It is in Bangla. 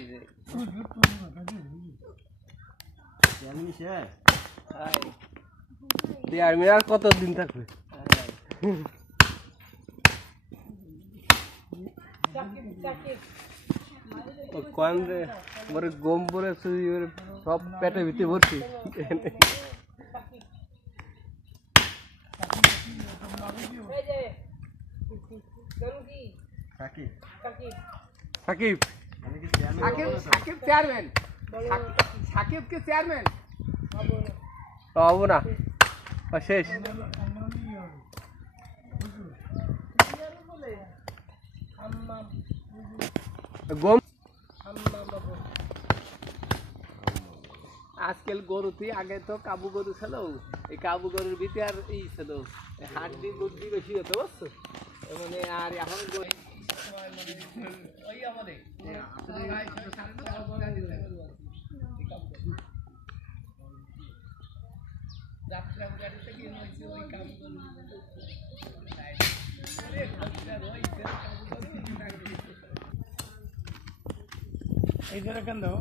কি যে আমি আর কতদিন থাকবে কম রে মোর গম পরে সব পেটে ভিতরে ভর্তি সাকিব সাকিব চেয়ারম্যান সাকিব কি চেয়ারম্যান হবো না শেষ গম আজকাল গরুতে আগে তো কাবু গরু ছিল এই কাবু গরুর ভিতরে আর ই ছিল হাড্ডি বুদ্ধি বেশি হতো বুঝছো মানে আর এখন ওই আমাদের যাত্রা গাড়িতে গিয়ে হয়েছে ওই কাবু গরু এই ধরে কেন দাও